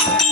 Yeah.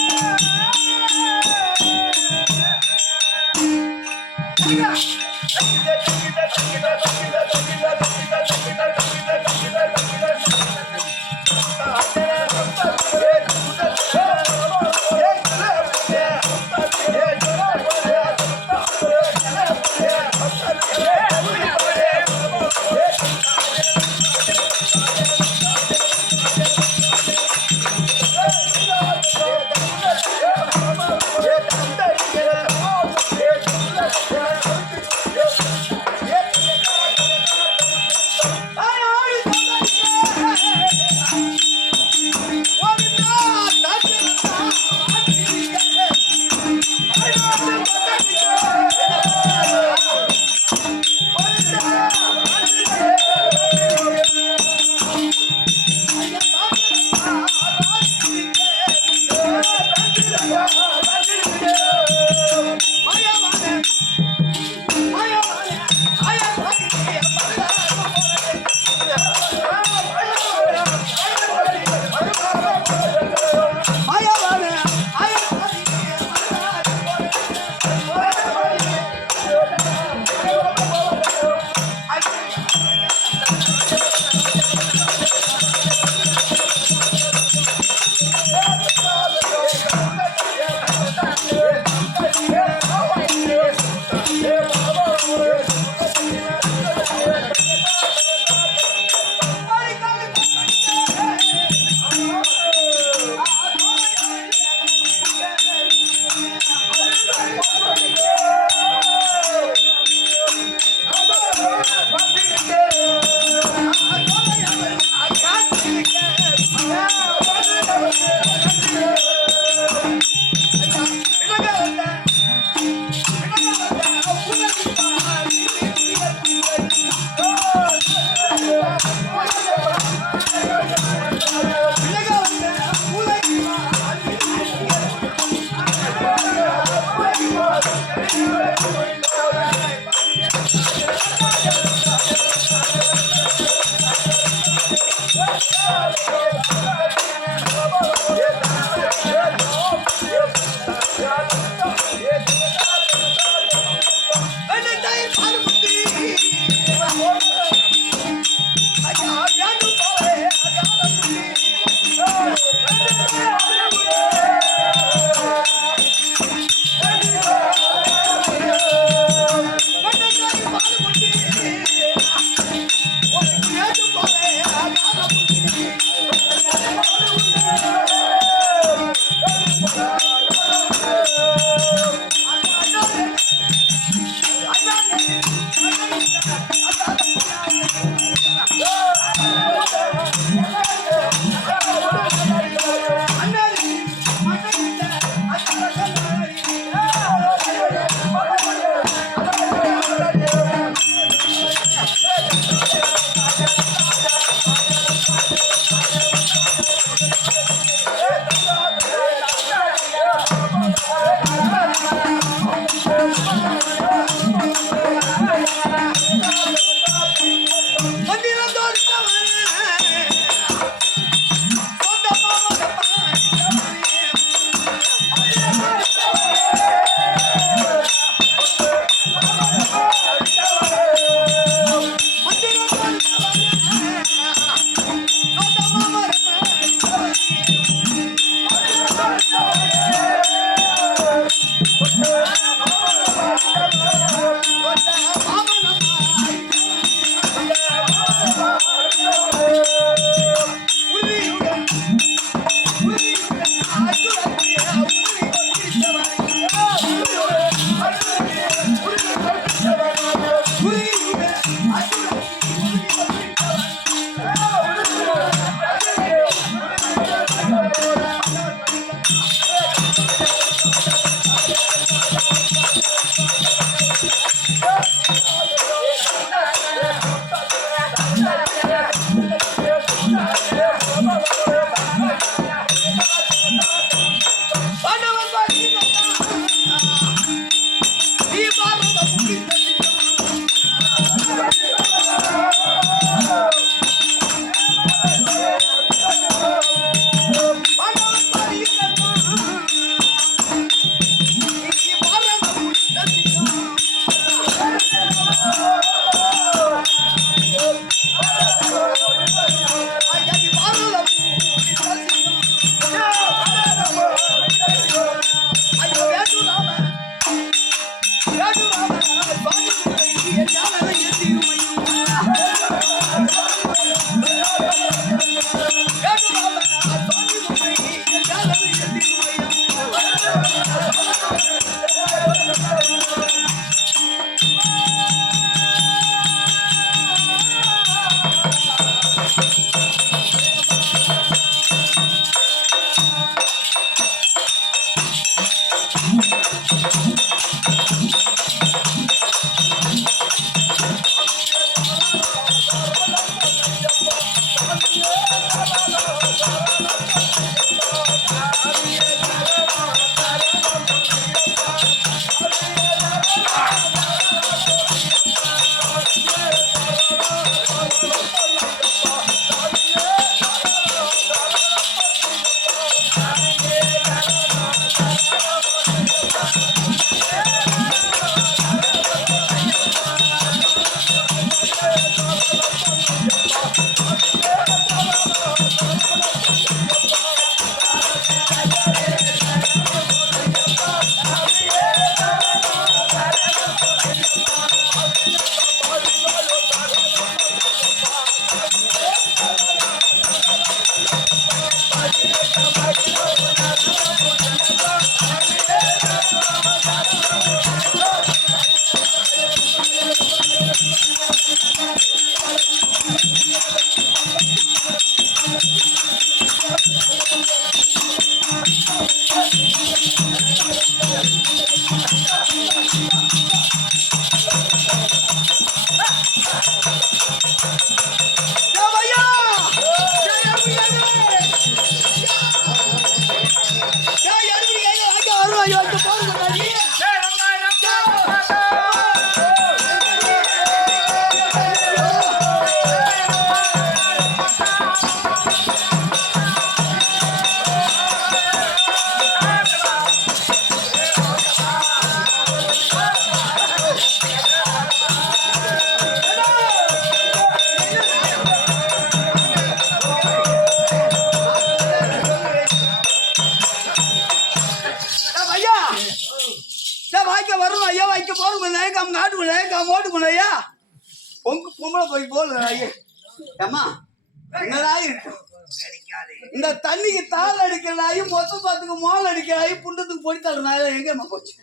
இந்த தண்ணிக்கு தாள் அடிக்கிற நாய் மொத்த பாத்துக்கு மோல் அடிக்கிற நாய் புண்டத்துக்கு பொடி தள்ளுற நாய் எங்கம்மா போச்சு?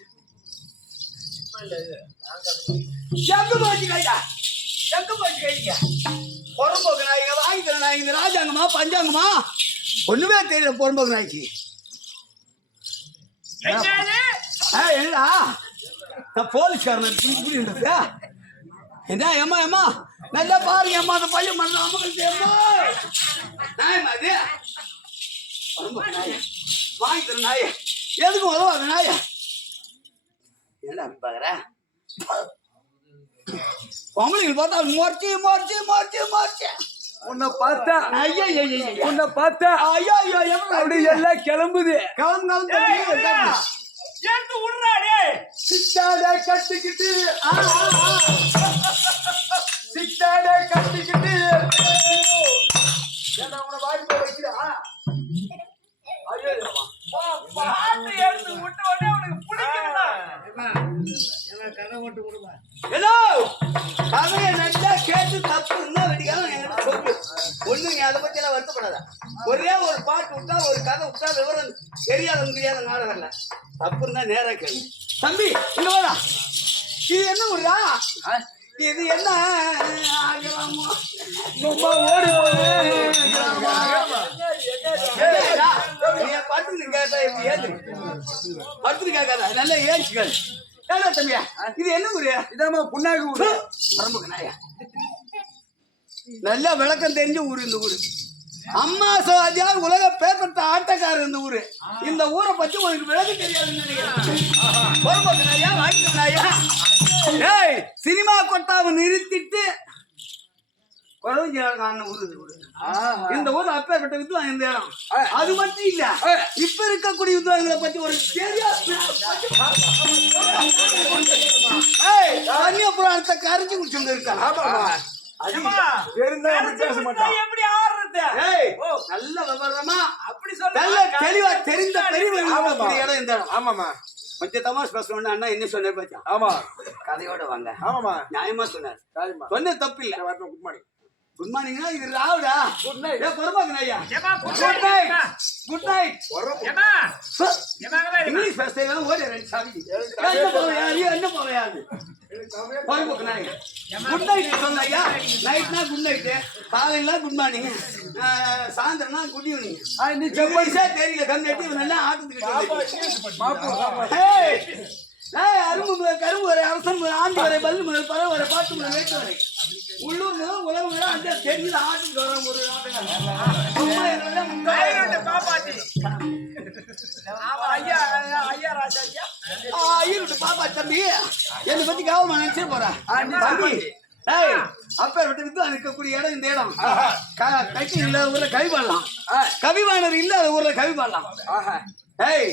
எங்க போச்சு கையா? எங்க போச்சு கையா? பொறம்போக்கு நாய்ங்க வாங்கி தர நாய் இந்த ராஜாங்கம்மா பஞ்சாங்கம்மா ஒண்ணுமே தெரியல. பொறம்போக்கு நாய்க்கு என்னடா நான் போலீஸ்காரன் என்ன ஏமா ஏமா நல்லா பாருங்க அம்மா அந்த பையன் பண்ண அம்மா நாயம்மா அது வாங்கி தர நாய எதுக்கும் உதவாத நாய என்னடா பாக்குற பொம்பளைங்க பார்த்தா மொர்ச்சி மொர்ச்சி மொர்ச்சி மொர்ச்சி உன்னை பார்த்தா ஐயா உன்னை பார்த்தா ஐயா ஐயா அப்படி எல்லாம் கிளம்புது. கிளம்பு எடுத்து விடுறாடே சித்தாடை கட்டிக்கிட்டு சித்தாடை கட்டிக்கிட்டு என்ன உன வாய்ப்பு வைக்கிறா? பாட்டு எடுத்து விட்ட உடனே அவனுக்கு பிடிக்குதுடா. கதை மட்டும் கொடுங்க. ஹலோ கதையை நல்லா கேட்டு தப்பு இன்னும் வெடிக்காம என்கிட்ட சொல்லு. ஒண்ணுங்க அதை பத்தி எல்லாம் வருத்தப்படாத. ஒரே ஒரு பாட்டு விட்டா ஒரு கதை விட்டா விவரம் தெரியாத முடியாத நாடகம்ல தப்புன்னா நேரா கேள்வி. தம்பி இங்க வாடா. இது என்ன ஊரா? இது என்ன ஓடி படுத்துன்னு கேட்டா எப்படி ஏது படுத்துன்னு கேட்காத நல்லா ஏச்சுக்காது. ஏடா தம்பியா இது என்ன ஊரு? இதாம்மா புண்ணாக்கு ஊரு. வரம்புக்கு நாயா நல்லா விளக்கம் தெரிஞ்ச ஊரு இந்த ஊரு. அம்மா சோதியா உலக பேர்பட்ட ஆட்டக்காரர் இந்த ஊரு. இந்த ஊரை பத்தி உனக்கு விளக்கு தெரியாதுன்னு நினைக்கிறேன். நாயா வாங்கிட்டு நாயா ஏய் சினிமா கொட்டாவை நிறுத்திட்டு இந்த ஊர் அப்பேற்பட்ட வித்வான் இந்த இடம். அது மட்டும் இல்ல இப்ப இருக்கக்கூடிய வித்வான்களை பத்தி ஒரு கன்னியா புராணத்தை கரைஞ்சு குடிச்சு இருக்காங்க. நல்ல விவரமா அப்படி சொல்ல தெளிவா தெரிந்த பெரிய இடம் இந்த இடம். ஆமாமா கொஞ்சம் தமாஷ் பேசணும்னு அண்ணா என்ன சொன்னார் பாத்தியா? ஆமா கதையோட வாங்க. ஆமாமா நியாயமா சொன்னார். சொன்ன தப்பு இல்ல. குட் மார்னிங் குட் மார்னிங்னா இது ராவுடா. Good night. ஏ பொறுப்பாங்க ஐயா. ஏமா குட் நைட். Good night. ஏமா ஏமா இங்கிலீஷ் பேசுறதா ஓடி ரெண்டு சாவி. என்ன போவையாது என்ன போவையாது. பொறுப்பாங்க ஐயா. குட் நைட் சொல்ல ஐயா. நைட்னா குட் நைட். காலையில குட் மார்னிங். சாயந்தரம்னா குட் ஈவினிங். நீ செவ்வரிசே தெரியல கம்மியாட்டி இவன் எல்லாம் பாப்பா ஆட்டத்துக்கு மாப்பு ஏய் அரும்பு முதல் கரும்பு வரை அரசன் முதல் ஆண்டி வரை பல்லு முதல் பறவை வரை பாட்டு முதல் வேட்டு வரை உள்ளூர் முதல் உலகம் வரை அந்த தெரிஞ்சு ஆட்டுக்கு வர ஒரு பாப்பாட்டி ஐயா ஐயா ராஜா ஐயா ஐயருட்டு பாப்பா தம்பி என்னை பத்தி கவனமா நினைச்சே போறேன் தம்பி ஏய் அப்பேற்பட்ட வித்து இருக்கக்கூடிய இடம் இந்த இடம் கைக்கு இல்லாத ஊர்ல கவி பாடலாம் கவிவாணர் இல்லாத ஊர்ல கவி பாடலாம் ஏய்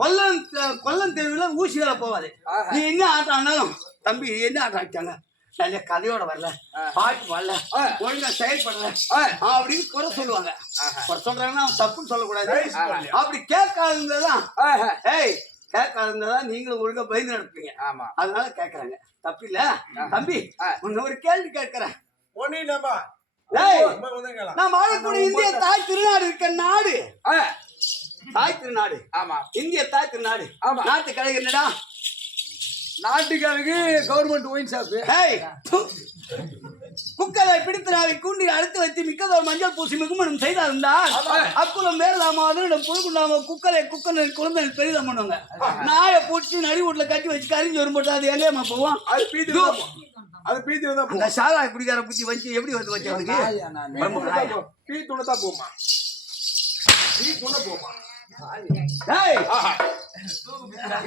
கொல்லம் தெருவில் ஊசி வேலை போவாது நீ என்ன ஆட்டம் ஆனாலும் தம்பி என்ன ஆட்டம் ஆட்டாங்க நல்ல கதையோட வரல பாட்டு வரல ஒழுங்கா செயல்படல அப்படின்னு குறை சொல்லுவாங்க குறை சொல்றாங்கன்னா அவன் தப்புன்னு சொல்லக்கூடாது அப்படி கேட்காதுதான் ஏய் கேட்காதுதான் நீங்களும் ஒழுங்கா பயந்து நடப்பீங்க அதனால கேட்கறாங்க தப்பு இல்ல தம்பி உன்ன ஒரு கேள்வி கேட்கிறேன் நான் வாழக்கூடிய இந்திய தாய் திருநாடு இருக்க நாடு தாய் திருநாடு இந்திய தாய் திருநாடு நாட்டு கழகம் என்னடா நாட்டுக்காரருக்கு கவர்மெண்ட் ஒயின் ஷாப் குக்கரை பிடித்து நாவை கூண்டி அடுத்து வைத்து மிக்கதோர் மஞ்சள் பூசி மிகுமணம் செய்தாருந்தால் அக்குலம் வேறலாமாவிடம் புழுக்குண்டாம குக்கரை குழந்தை பெரிதம் பண்ணுவாங்க நாயை பூச்சி நடி வீட்டுல கட்டி வச்சு கரிஞ்சு வரும் போட்டு அது எங்கேயம்மா போவோம் அது பீத்து வந்தா அந்த சாராய குடிக்கார பூச்சி வச்சு எப்படி வந்து வச்சு அவனுக்கு பீத்துணதான் போமா பீத்துண போமா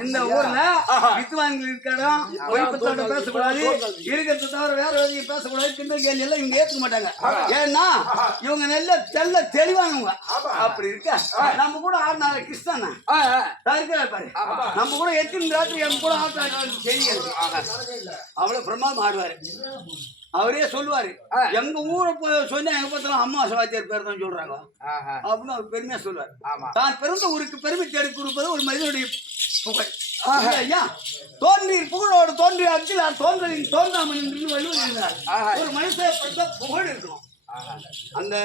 இந்த ஊர்ல வித்துவான்கள் இருக்கணும் ஒய்பத்தோட பேசக்கூடாது இருக்கிறத தவிர வேற எதையும் பேசக்கூடாது கிண்டல் கேள்வி எல்லாம் இவங்க ஏத்துக்க மாட்டாங்க ஏன்னா இவங்க நல்ல தெல்ல தெளிவானவங்க அப்படி இருக்க நம்ம கூட ஆடினாரு கிருஷ்ணன் இருக்கிறார் பாரு நம்ம கூட எத்தனை ராத்திரி நம்ம கூட ஆட்டாடு தெரியாது அவ்வளவு பிரமாதம் ஆடுவாரு அவரே சொல்லுவாரு எங்க ஊரை சொன்னா எங்க பார்த்தாலும் அம்மா சிவாச்சியார் பேர் தான் சொல்றாங்க அப்படின்னு அவர் பெருமையா சொல்லுவாரு தான் பிறந்த ஊருக்கு பெருமை தேடி கொடுப்பது ஒரு மனிதனுடைய புகழ் ஐயா தோன்றீர் புகழோடு தோன்றி அச்சில் தோன்றலின் தோன்றாமல் என்று வள்ளுவர் ஒரு மனுஷன் புகழ் இருக்கணும் அந்த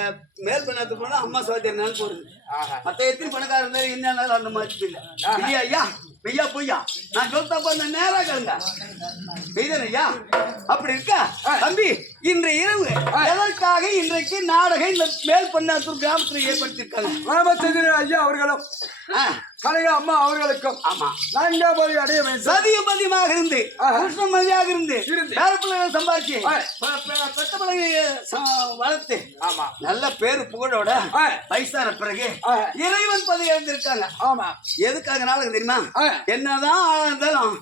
மேல் பண்ணத்துக்கு போனா அம்மா சிவாச்சியார் நினைப்பு வருது மத்த எத்தனை பணக்காரர் இருந்தாலும் என்ன அந்த மாதிரி இல்லை இல்லையா ஐயா மெய்யா பொய்யா நான் சொல்றப்ப அந்த நேரா கேளுங்க ஐயா அப்படி இருக்கா தம்பி இன்றைய இரவு எதற்காக இன்றைக்கு நாடகம் இந்த மேல் பண்ணாத்தூர் கிராமத்தில் ஏற்படுத்தியிருக்காங்க ராமச்சந்திர ஐயா அவர்களும் கலையா அம்மா அவர்களுக்கும் ஆமா நான்காவது அடைய வேண்டும் சதியபதியமாக இருந்து கிருஷ்ணமதியாக இருந்து வேற பிள்ளைகளை சம்பாதிச்சு பெத்த பிள்ளைங்க வளர்த்து ஆமா நல்ல பேரு புகழோட வயசான பிறகு இறைவன் பதவி எழுந்திருக்காங்க ஆமா எதுக்காக நாடகம் தெரியுமா என்னதான் இருந்தாலும்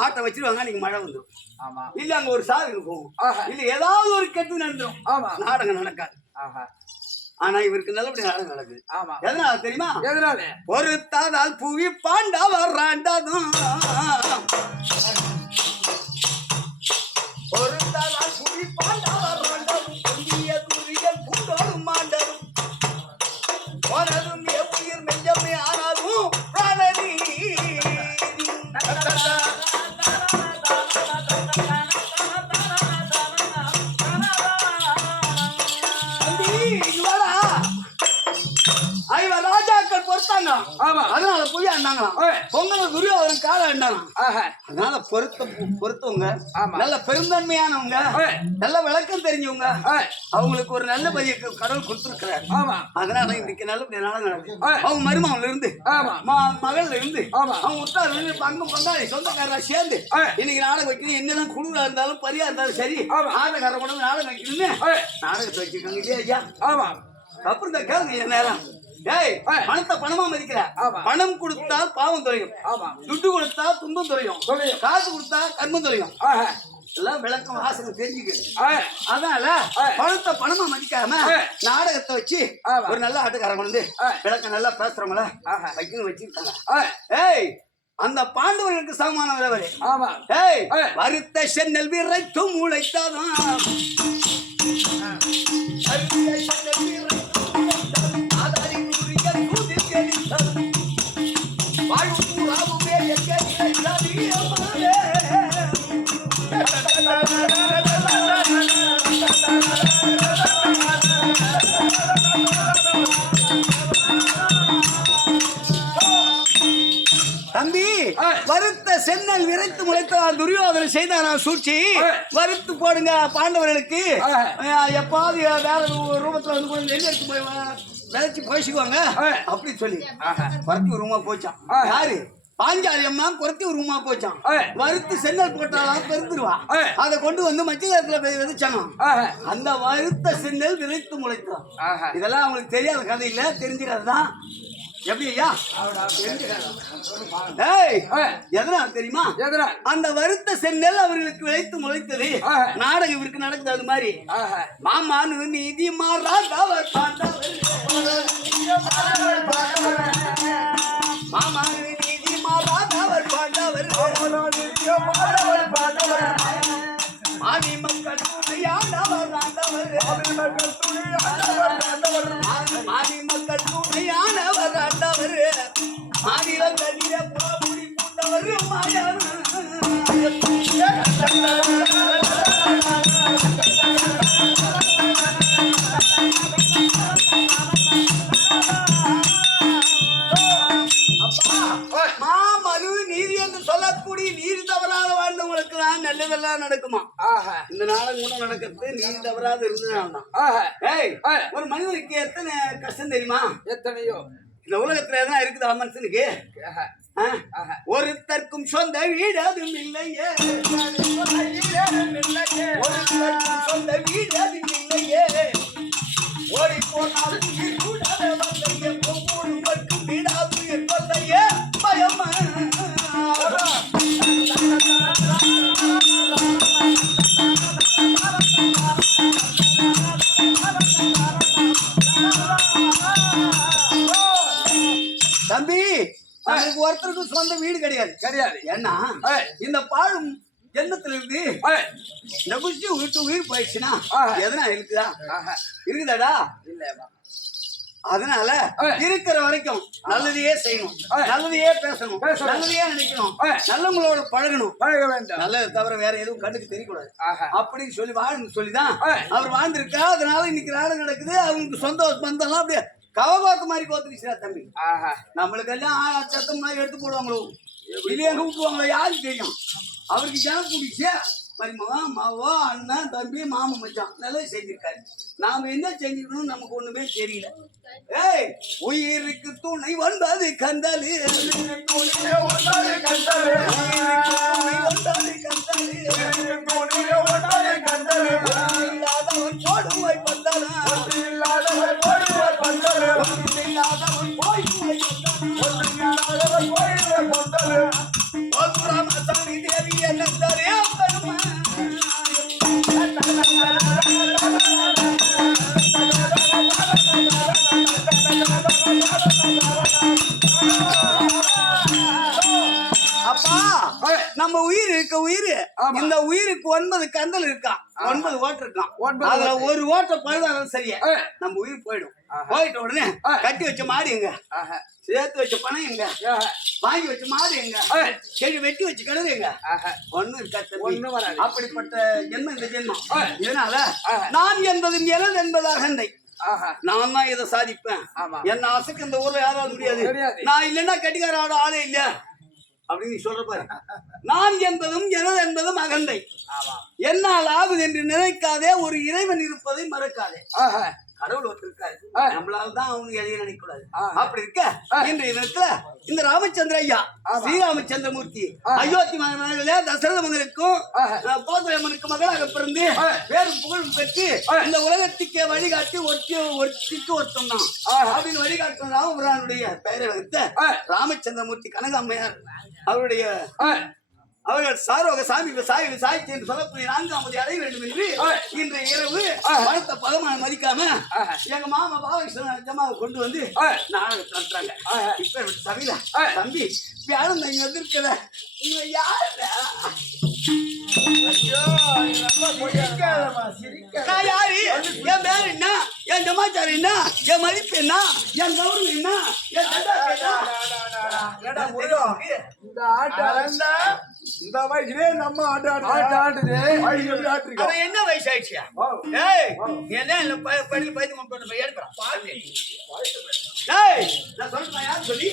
ஆட்டை வச்சிருவாங்க நீங்க மழை வந்துடும் இல்ல அங்க ஒரு சாகு இருக்கும் இல்ல ஏதாவது ஒரு கெட்டு நடந்துடும் நாடகம் நடக்காது ஆனா இவருக்கு நல்லபடி நாடகம் நடக்குது எதனால தெரியுமா எதனால பொறுத்தாதால் புவி பாண்டா வர்றாண்டதும் பொறுத்தாதால் புவி பாண்டா வர்றாண்டதும் பொங்கிய துரியல் பூண்டோடும் மாண்டதும் போனதும் எவ்வுயிர் நெஞ்சமே ஆனாலும் பிராணனி ராஜாக்கள் பொறுத்தாங்க அதனால போய் ஆண்டாங்களாம் பொங்கல் துரியோதனன் கால ஆண்டாங்க அதனால பொறுத்தவங்க நல்ல பெருந்தன்மையானவங்க நல்ல விளக்கம் தெரிஞ்சவங்க அவங்களுக்கு ஒரு நல்ல பதிய கடவுள் கொடுத்திருக்கிறார் அதனால இன்னைக்கு நல்லபடியா நாடகம் நடக்குது அவங்க மருமகன்ல இருந்து மகள்ல இருந்து அவங்க உத்தாரில இருந்து பங்கும் பங்காளி சொந்தக்காரரா சேர்ந்து இன்னைக்கு நாடகம் வைக்கணும் என்னதான் குழுவா இருந்தாலும் பரியா இருந்தாலும் சரி ஆட்டக்காரர் கூட நாடகம் வைக்கணும்னு நாடகத்தை வச்சிருக்காங்க இல்லையா ஐயா அப்புறம் தான் கேளுங்க என் நேரம் ஏய் பணத்தை பணமா மதிக்கிற பணம் கொடுத்தா பாவம் தொலையும் துட்டு கொடுத்தா துன்பம் தொலையும் காசு கொடுத்தா கர்மம் தொலையும் எல்லாம் விளக்கம் வாசகம் தெரிஞ்சுக்க அதனால பணத்தை பணமா மதிக்காம நாடகத்தை வச்சு ஒரு நல்ல ஆட்டுக்காரங்க வந்து விளக்கம் நல்லா பேசுறவங்கள வைக்கணும் வச்சிருக்காங்க ஏய் அந்த பாண்டவர்களுக்கு சமமானவர் ஏய் வருத்த சென்னல் விரைத்தும் உழைத்தாதான் வாழ்வு தம்பி வறுத்த சென்னல் விரைத்து முளைத்தால் துரியோதனை செய்தாராம் சூழ்ச்சி. வறுத்து போடுங்க பாண்டவர்களுக்கு, எப்பாவது வேற ரூபத்துல வந்து கூட நெல் எடுத்து போய் விதைச்சு போயிச்சுக்குவாங்க அப்படின்னு சொல்லி குறைச்சி ஒரு ரூமா போச்சான். யாரு? பாஞ்சாலி அம்மா குறைச்சி ஒரு ரூமா போச்சான். வறுத்து சென்னல் போட்டாலாம் பெருந்துருவா. அதை கொண்டு வந்து மச்சத்துல விதைச்சாங்க. அந்த வறுத்த சென்னல் விரைத்து முளைத்தான். இதெல்லாம் அவங்களுக்கு தெரியாத கதை இல்ல, தெரிஞ்ச கதை தான். எப்படி ஐயா? எதனா தெரியுமா? அந்த வருத்த சென்னல் அவர்களுக்கு விளைத்து முளைத்தது. நாடகம் இவருக்கு நடக்குது. அது மாதிரி மாமானு நீதி மாறாதவர் பாண்டவர், மாமானு நீதி மாறாதவர் பாண்டவர், மாமி மக்கள் துணையானவர் ஆண்டவர், மாமி மக்கள் துணையானவர் ஆண்டவர், மாநில கதிர புறமுடி பூண்டவர் மாயவர். மாமனு நீதி என்று சொல்லக்கூடிய நீதி தவறாத வாழ்ந்தவங்களுக்கு தான் நல்லதெல்லாம் நடக்குமா? இந்த நாளும் கூட நடக்கிறது நீதி தவறாத இருந்ததுனால்தான். ஒரு மனிதனுக்கு எத்தனை கஷ்டம் தெரியுமா? எத்தனையோ. இந்த உலகத்துல எதனா இருக்குதா மனுஷனுக்கு? ஒருத்தருக்கும் சொந்த வீடு அதுவும் இல்லையே, ஒருத்தருக்கும் சொந்த வீடு அதுவும் இல்லையே, ஓடி போனாலும் ஒவ்வொருவருக்கும் வீடாது என்பதையே பயமா. தம்பி, நமக்கு ஒருத்தருக்கும் சொந்த வீடு கிடையாது. ஏன்னா இந்த பாழும் ஜென்மத்துல இருந்து இந்த குச்சி விட்டு உயிர் போயிடுச்சுன்னா எதனா இருக்குதா? இருக்குதாடா? இல்ல. அதனால இருக்கிற வரைக்கும் நல்லதையே செய்யணும், நல்லதையே பேசணும், நல்லதையே நினைக்கணும், நல்லவங்களோட பழகணும், பழக வேண்டும். நல்லதை தவிர வேற எதுவும் கண்ணுக்கு தெரியக்கூடாது அப்படின்னு சொல்லி வாழ்ந்து சொல்லிதான் அவர் வாழ்ந்திருக்கா. அதனால இன்னைக்கு நாடு நடக்குது. அவங்களுக்கு சொந்த பந்தம்லாம் அப்படியே கவபாத்து மாதிரி கோத்துக்குச்சா தம்பி. நம்மளுக்கு எல்லாம் சத்தம்னா எடுத்து போடுவாங்களோ, இல்லையா விட்டுருவாங்களோ, யாருக்கு தெரியும்? அவருக்கு ஜனம் பிடிச்சா மருமவா மாவோ அண்ணன் தம்பி மாமன் மச்சான் நல்லது செஞ்சிருக்காரு. நாம என்ன செஞ்சிருக்கணும் நமக்கு ஒண்ணுமே தெரியல. உயிருக்கு துணை வந்தது கந்தலு, இல்லாதவன் போடுவாய் பந்தலா, இல்லாதவன் போய் ராமசாமி தேவி என்ன தரே பெருமா. அப்பா, நம்ம உயிர் இருக்க உயிர், இந்த உயிருக்கு 9 கந்தல் இருக்கான், 9 ஓட்டு இருக்கான். அதுல ஒரு ஓட்டை பழுதாலும் சரியா நம்ம உயிர் போயிடும். போயிட்ட உடனே கட்டி வச்ச மாடு எங்க, சேர்த்து வச்ச பணம் எங்க, வாங்கி வச்ச மாடு எங்க, செடி வெட்டி வச்சு கிடது எங்க, ஒண்ணும் இருக்காது, ஒண்ணும் வராது. அப்படிப்பட்ட ஜென்மம் இந்த ஜென்மம். இதனால நான் என்பதும் எனது என்பது அகந்தை. நான் தான் இதை சாதிப்பேன். என்ன ஆசைக்கு இந்த ஊர்ல யாராவது முடியாது. நான் இல்லைன்னா கட்டிக்கார ஆளே இல்ல அப்படின்னு நீ சொல்ற பாரு. நான் என்பதும் எனது என்பதும் அகந்தை. என்னால் ஆகுது என்று நினைக்காதே, ஒரு இறைவன் இருப்பதை மறக்காதே. கடவுள் ஒருத்தருக்காரு, நம்மளால தான் அவனுக்கு எதையும் நினைக்க கூடாது. அப்படி இருக்க இன்றைய தினத்துல இந்த ராமச்சந்திர ஐயா ஸ்ரீராமச்சந்திரமூர்த்தி அயோத்தி மகனாக தசரத மகனுக்கும் கோதரம்மனுக்கு மகளாக பிறந்து வேறும் புகழும் பெற்று இந்த உலகத்துக்கே வழிகாட்டி ஒருத்திக்கு ஒருத்தம் தான் அப்படின்னு வழிகாட்டும் ராமபுரானுடைய பெயரை வைத்த ராமச்சந்திரமூர்த்தி கனகாம்மையார் அவருடைய அவர்கள் சாரோக சாமி சாய்ச்சி என்று சொல்லக்கூடிய 4ஆவது அடைய வேண்டும் என்று இன்றைய இரவு பணத்தை பதமான மதிக்காம எங்க மாமா பாலகிருஷ்ணன் ஜமாவை கொண்டு வந்து நாடகம் நடத்துறாங்க. இப்ப சபையில தம்பி யாரும் இங்க வந்திருக்கல, யாரு யாரு, என் பேர் என்ன, என் சமாச்சாரம் என்ன, என் மதிப்பு என்ன, என் கௌரவம் என்ன, இந்த ஆட்ட இந்த வயசுலே நம்ம ஆட்டாடுது. என்ன வயசு ஆயிடுச்சியா? என்ன பள்ளி பைத்து எடுக்கிறான். நான் சொல்றேன் யாரு சொல்லி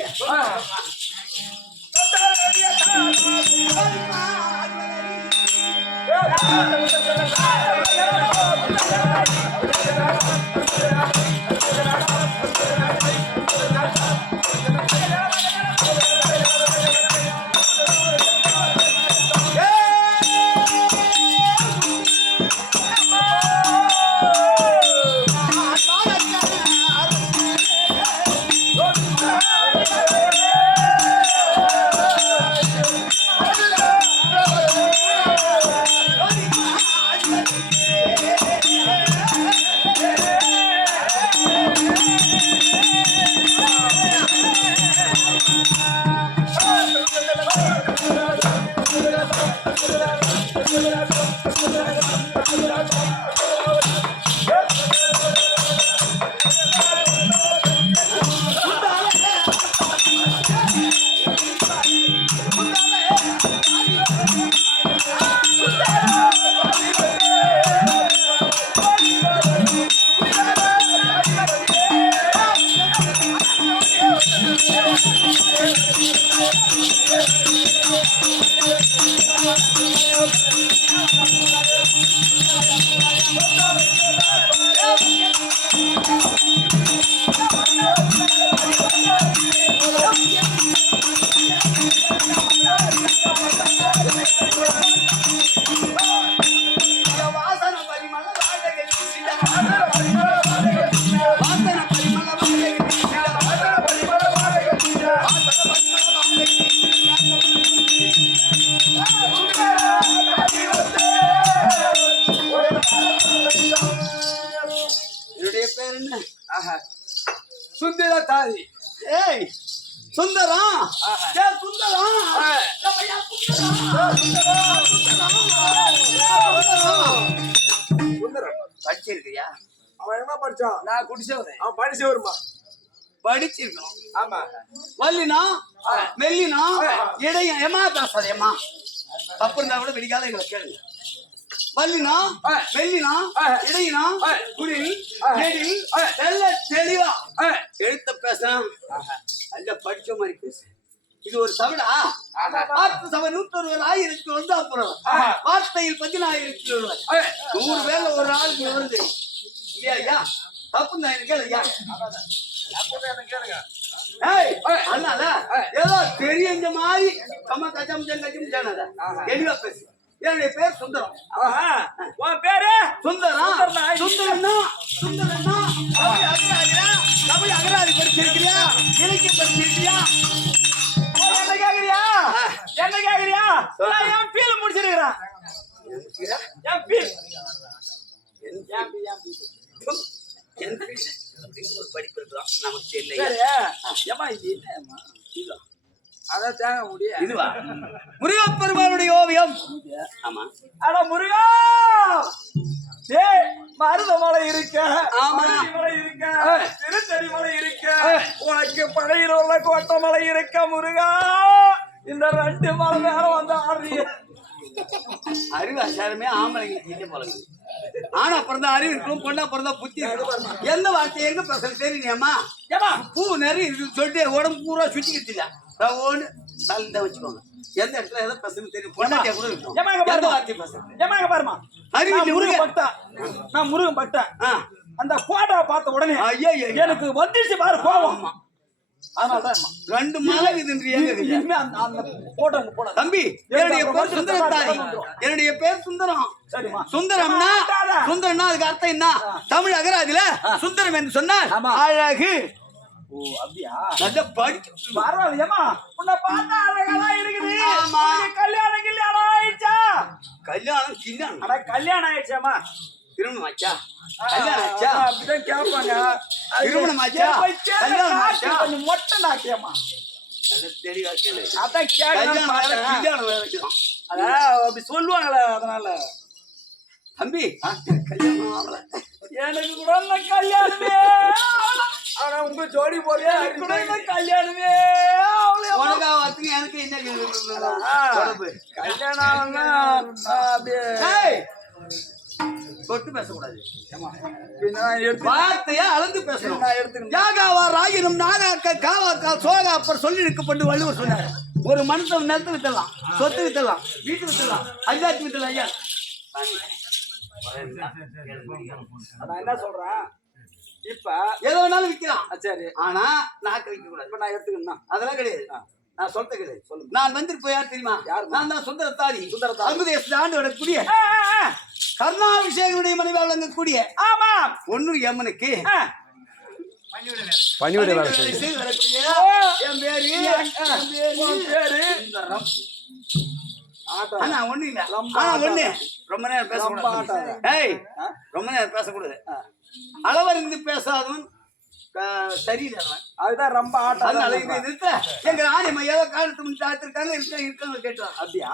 என்னுடைய பேர் என்ன? சுந்தர தாதி. ஏய் சுந்தரம். ஏய் சுந்தரம். சுந்தரம் படிச்சிருக்கியா? அவன் என்ன படிச்சான்? நான் குடிச்சவரேன். அவன் படிச்சு வருமா? படிச்சிருக்கோம். ஆமா. வல்லினா மெல்லினா இடையும் ஏமா பேசாதேம்மா. தப்பு இருந்தா கூட பிடிக்காத எங்களை கேளுங்க. வல்லினா மெல்லினா இடையினா குடில் நெடில் எல்லாம் தெளிவா எழுத்த பேசுறேன். நல்ல படிச்ச மாதிரி பேசு. இது ஒரு தமிழா? வார்த்தை சபை 101 வந்து அப்புறம் வார்த்தையில் 10000 100 பேர்ல ஒரு ஆளுக்கு வருது இல்லையா ஐயா? தப்பு தான் எனக்கு கேளுங்க. அதனால ஏதோ தெரிஞ்ச மாதிரி கம்ம கச்சம் தெளிவா பேசு. என்னுடைய பேர் சுந்தரம். உன் பேரு சுந்தரம். சுந்தரம்னா சுந்தரம்னா தமிழ் அகராதி படிச்சிருக்கிறியா? இலக்கியம் படிச்சிருக்கியா? என்ன கேக்குறியா? என்ன கேக்குறியா? நான் எம்பில முடிச்சிருக்கிறேன். எம்பி ஒரு படிப்பு இருக்கிறோம் நமக்கு தெரியல. ஏமா இது என்னம்மா? இதுதான் அதான் தேங்க முடியும். இதுவா முருகப்பெருமானுடைய ஓவியம்? ஆமா. அட முருகா, டேய் மருதமலை இருக்க, மலை இருக்க, திருத்தணி மலை இருக்க, உனக்கு படையில் உள்ள கோட்டமலை இருக்க முருகா. இந்த 2 மலை நேரம் வந்து ஆடுறீங்க. அறிவு அசாரமே ஆம்பளைங்க போலங்க. ஆனா பிறந்தா அறிவு இருக்கும், பொண்ணா பிறந்தா புத்தி இருக்கும். எந்த வார்த்தை எங்க பேசுறது தெரியுமா? ஏமா பூ நிறைய இருக்குன்னு சொல்லிட்டு உடம்பு பூரா சுத்திக்கிட்டு ஒன்று நல்ல வச்சுக்கோங்க. எந்த இடத்துல எதை பேசுறது தெரியும். பொண்ணாட்டியா கூட இருக்கும். எந்த வார்த்தை பேசுறது? ஏமாங்க பாருமா, அறிவு முருகன் பக்தா. நான் முருகன் பக்தா. அந்த போட்டோவை பார்த்த உடனே ஐயா எனக்கு வந்துச்சு பாரு கோவம். அதனாலதான் 2 மலை இதுன்றீங்க. அந்த போட்டோ போட தம்பி, என்னுடைய பேர் சுந்தரம் தாய். என்னுடைய பேர் சுந்தரம். சரிமா. சுந்தரம்னா சுந்தரம்னா அதுக்கு அர்த்தம் என்ன? தமிழ் அகராதில சுந்தரம் என்று சொன்னால் அழகு. ஓ அப்படியா? நல்ல படிச்சு பரவாயில்லையம்மா, உன்னை பார்த்தா அழகாதான் இருக்குது. கல்யாணம் ஆயிடுச்சா? கல்யாணம் கில்யாணம். அட கல்யாணம் ஆயிடுச்சாமா? திருமணம் ஆச்சா? கல்யாணம் ஆச்சா? அப்படிதான் கேட்பாங்க. திருமணம் ஆச்சா? கல்யாணம் ஆச்சா? கொஞ்சம் மொட்டை நாக்கியம்மா. நல்ல தெளிவா கேளு. அதான் கல்யாணம் வேற கில்யாணம் வேற வைக்கலாம். அதான் அப்படி சொல்லுவாங்களே, அதனால தம்பி கல்யாணம் ஆகல. எனக்கு கூட கல்யாணமே. ஆனா உங்க ஜோடி போறியா? கல்யாணமே உனக்கா வரத்துக்கு எனக்கு என்ன தொடர்பு? கல்யாணம் அப்படியே தொட்டு பேசக்கூடாது. நான் எடுத்து வார்த்தையா அளந்து பேசணும். நான் எடுத்துக்கணும். யாகாவா ராகினும் நாகாக்க காவாக்கா சோகா அப்புறம் சொல்லி இருக்கப்பட்டு வள்ளுவர் சொன்னார். ஒரு மனுஷன் நிலத்து வித்தலாம், சொத்து வித்தலாம், வீட்டு வித்தலாம், அஞ்சாச்சு வித்தலாம். ஐயா நான் என்ன சொல்றேன் இப்ப எதை வேணாலும் விற்கலாம். சரி ஆனா நாக்க விற்க கூடாது. இப்ப நான் எடுத்துக்கணும் அதெல்லாம் கிடையாது. நான் சொல்றது கிடையாது. சொல்லுங்க. நான் வந்துட்டு போய் யார் தெரியுமா? யார்? நான் தான் சுந்தரத்தாரி. சுந்தரத்தாரி. 50 ஆண்டு வரக்கூடிய கருணாபிஷேகனுடைய மனைவி வழங்கக்கூடிய ஆமா ஒன்னு எம்மனுக்கு பணிவிட செய்து வரக்கூடிய என் பேரு சுந்தரம். ஆனா ஒண்ணு இல்ல. ஆனா ஒண்ணு ரொம்ப நேரம் பேசக்கூடாது. ஏய் ரொம்ப நேரம் பேசக்கூடாது. அளவறிந்து பேசாதவன் சரியில்லை. அதுதான் ரொம்ப ஆட்டம். அதனால இதை நிறுத்த எங்க ஆணியம்மா ஏதோ காலத்து முன் தாத்திருக்காங்க இருக்காங்க கேட்டான். அப்படியா